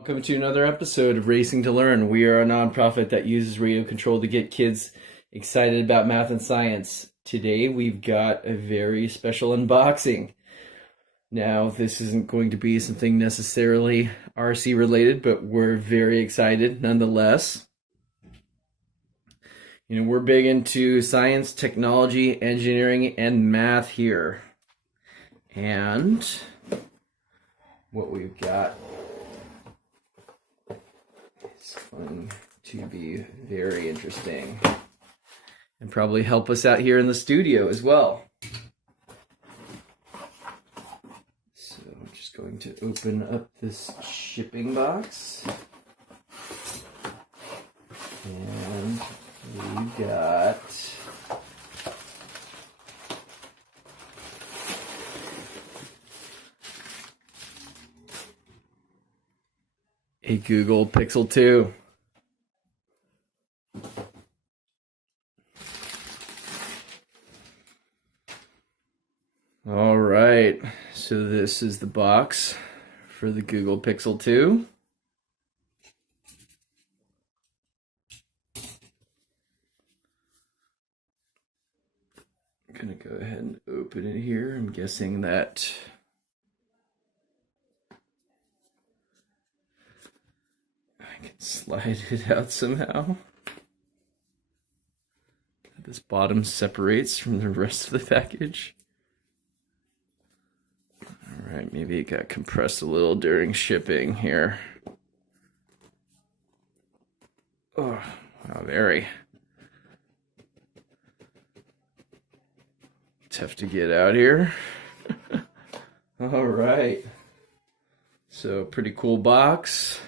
Welcome to another episode of Racing to Learn. We are a nonprofit that uses radio control to get kids excited about math and science. Today we've got a very special unboxing. Now, this isn't going to be something necessarily RC related, but we're very excited nonetheless. We're big into science, technology, engineering, and math here. And what we've got is going to be very interesting and probably help us out here in the studio as well. So I'm just going to open up this shipping box. And we've got a Google Pixel 2. All right, so this is the box for the Google Pixel 2. I'm gonna go ahead and open it here. I'm guessing that I can slide it out somehow. This bottom separates from the rest of the package. All right, maybe it got compressed a little during shipping here. Oh, wow, very tough to get out here. All right, so pretty cool box.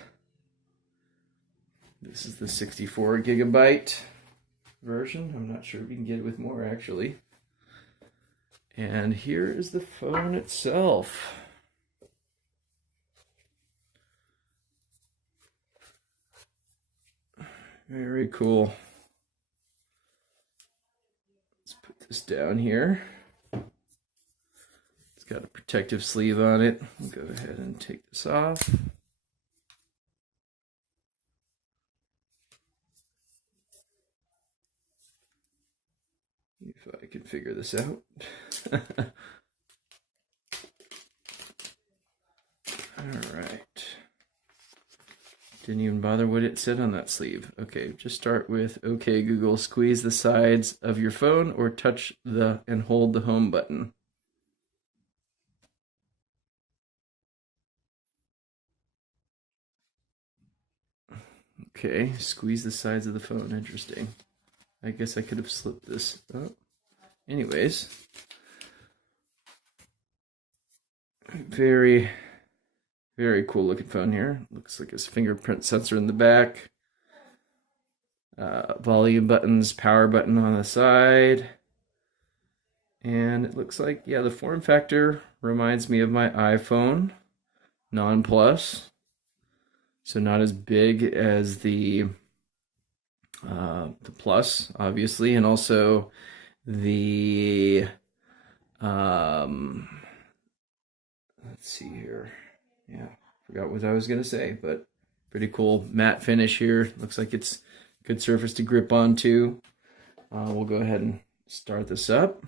This is the 64 gigabyte version. I'm not sure if you can get it with more actually. And here is the phone itself. Very cool. Let's put this down here. It's got a protective sleeve on it. I'll go ahead and take this off. If I can figure this out. All right. Didn't even bother what it said on that sleeve. Okay, just start with, okay, Google, squeeze the sides of your phone or touch and hold the home button. Okay, squeeze the sides of the phone. Interesting. I guess I could have slipped this up. Anyways, very, very cool looking phone here. Looks like his fingerprint sensor in the back. Volume buttons, power button on the side. And it looks like, yeah, the form factor reminds me of my iPhone non-plus. So not as big as the Plus, obviously, and also the let's see here. Yeah, forgot what I was gonna say, but pretty cool matte finish here. Looks like it's good surface to grip onto. We'll go ahead and start this up.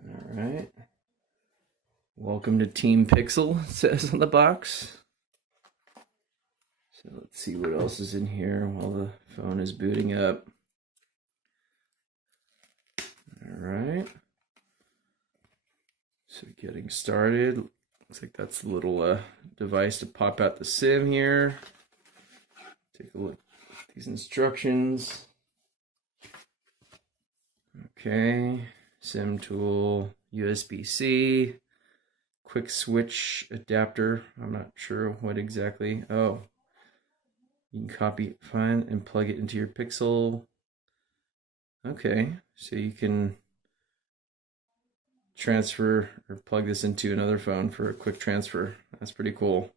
All right. Welcome to Team Pixel, it says on the box. So let's see what else is in here while the phone is booting up. All right. So getting started. Looks like that's the little device to pop out the SIM here. Take a look at these instructions. Okay. SIM tool, USB-C, quick switch adapter. I'm not sure what exactly. Oh. You can copy it, find, and plug it into your Pixel. Okay, so you can transfer or plug this into another phone for a quick transfer. That's pretty cool.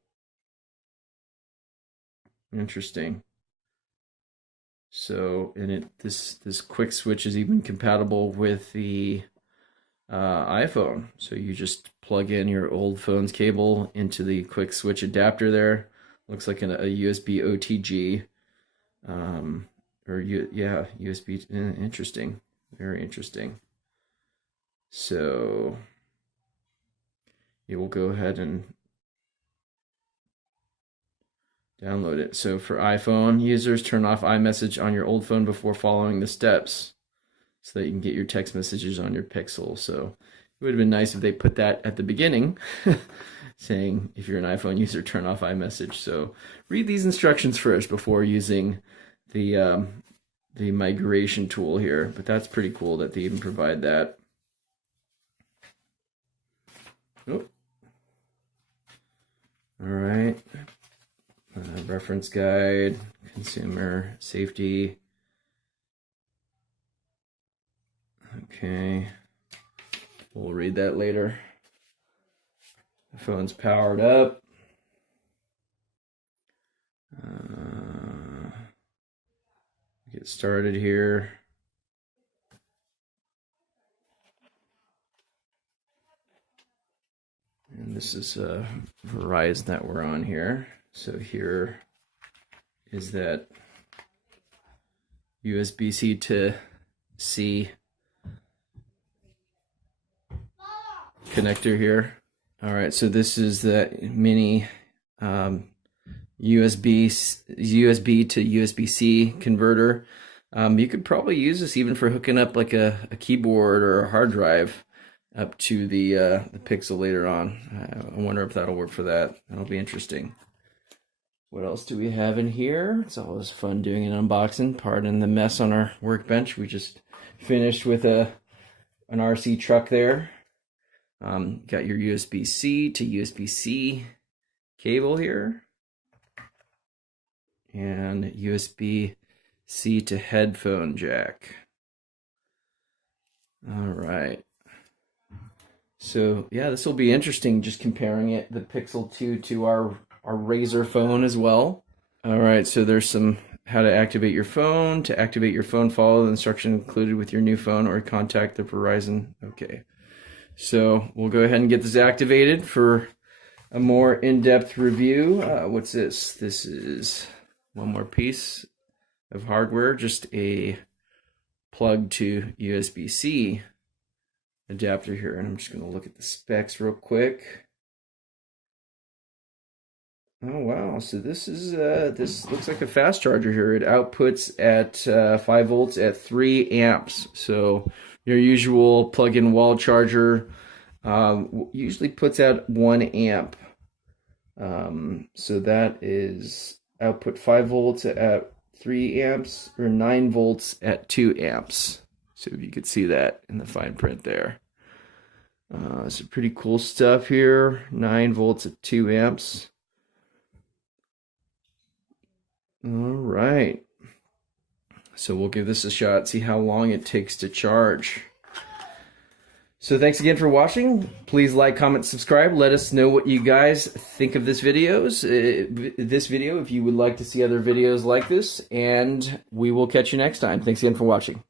Interesting. So, and this quick switch is even compatible with the iPhone. So you just plug in your old phone's cable into the quick switch adapter there. Looks like a USB OTG. Yeah, USB. Interesting. Very interesting. So you will go ahead and download it. So for iPhone users, turn off iMessage on your old phone before following the steps so that you can get your text messages on your Pixel. So it would have been nice if they put that at the beginning, saying if you're an iPhone user, turn off iMessage. So read these instructions first before using the migration tool here. But that's pretty cool that they even provide that. Oh. All right. Reference guide, consumer safety. Okay, we'll read that later. The phone's powered up. Get started here. And this is Verizon that we're on here. So here is that USB-C to C connector here. All right, so this is the mini USB to USB-C converter. You could probably use this even for hooking up like a keyboard or a hard drive up to the Pixel later on. I wonder if that'll work for that. That'll be interesting. What else do we have in here? It's always fun doing an unboxing. Pardon the mess on our workbench. We just finished with an RC truck there. Got your USB-C to USB-C cable here. And USB-C to headphone jack. All right. So yeah, this will be interesting, just comparing it, the Pixel 2 to our Razr phone as well. All right, so there's some how to activate your phone. To activate your phone, follow the instruction included with your new phone or contact the Verizon. Okay, so we'll go ahead and get this activated for a more in-depth review. What's this? This is one more piece of hardware, just a plug to USB-C adapter here. And I'm just going to look at the specs real quick. Oh wow, so this is this looks like a fast charger here. It outputs at 5 volts at 3 amps. So your usual plug-in wall charger usually puts out 1 amp. So that is output 5 volts at 3 amps or 9 volts at 2 amps. So if you could see that in the fine print there. Some pretty cool stuff here. 9 volts at 2 amps. All right. So we'll give this a shot, see how long it takes to charge. So thanks again for watching. Please like, comment, subscribe. Let us know what you guys think of this video. If you would like to see other videos like this, and we will catch you next time. Thanks again for watching.